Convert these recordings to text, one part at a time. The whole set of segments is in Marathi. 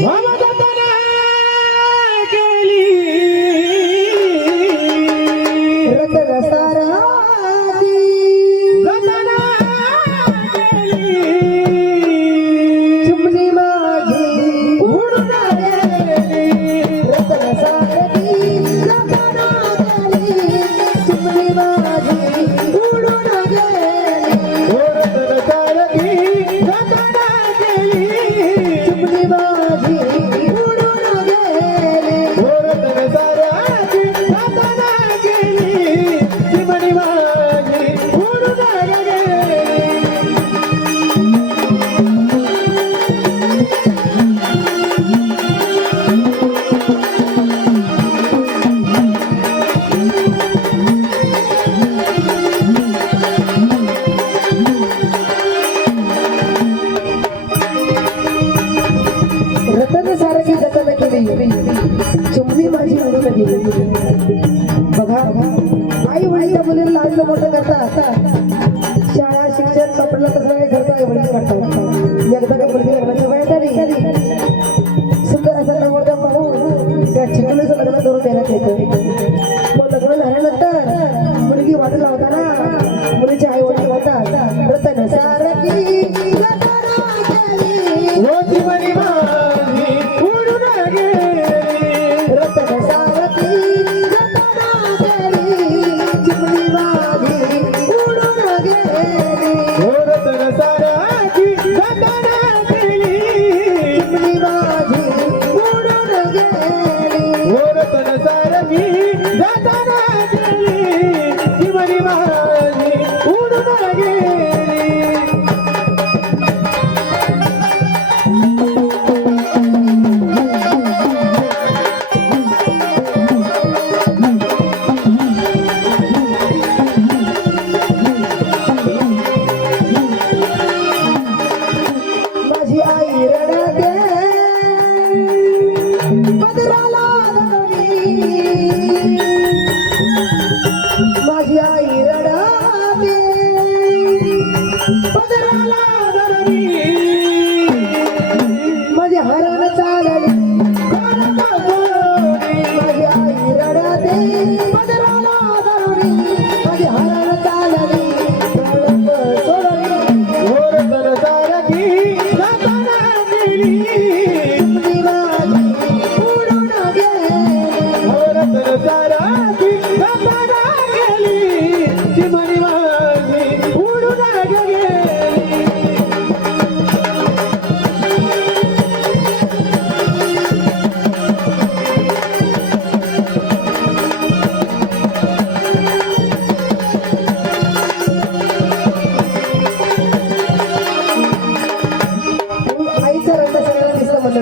Bye-bye. चिमणी बघा आई वडील मुलीला लहानचं मोठं करतात. शाळा शिक्षण कपडला तसं काही खर्च आई वडील करतात. एकदा का मुलगी लग्नाची वय झाली सुंदर असं नवरदा पाहून त्या चिकलीचं लग्न करून देण्यात येतं. मग लग्न झाल्यानंतर मुलगी वाटू लावतात.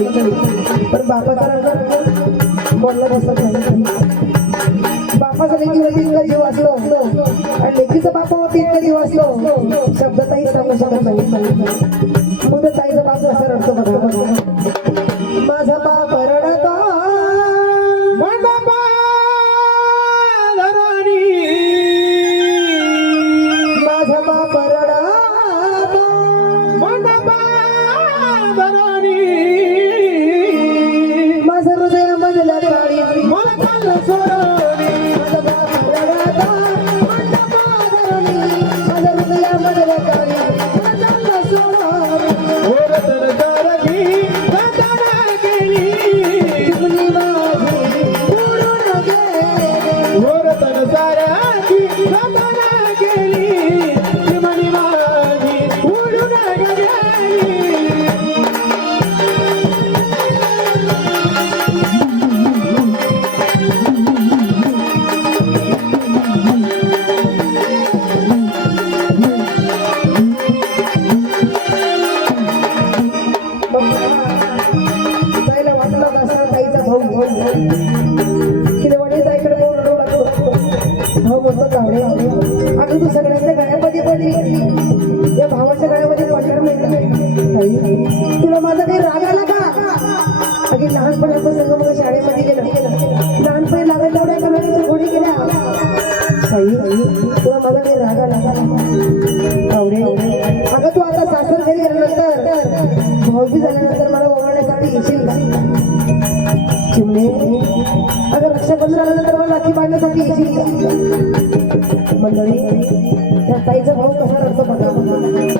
दिसला पण बापाचा राजा बोलला बसत नाही. बापाचा लेकीवरती इतका जीव असलो आणि लेकीचा बापावरती इतका जीव असलो शब्द ताई सांगू शकत नाही. मग ताईचा बाप कसा रडतो बघा. ताईचा भाऊ की वडील ताईकडे पाहून रडू लागतो भाऊ म्हणतो कावडे अगं तू सगळ्यांच्या गळ्यामध्ये पडली या भावाच्या गळ्यामध्ये पडणार नाही तुला माझा काही राग आला का? अगदी लहानपणापासून मग शाळेमध्ये गेलो लहानपणी लागत तेवढ्या कमेंट कोणी केल्या ताई तुला माझा काही राग आला का आवडे अगं तू आता सासर घरी गेल्यानंतर मोठी झाल्यानंतर मला ओरडण्यासाठी येशील का चिमणे. अगं रक्षाबंधनानंतर मला राखी बांधण्यासाठी येशील का मंडळी त्या ताईचा भाऊ कसा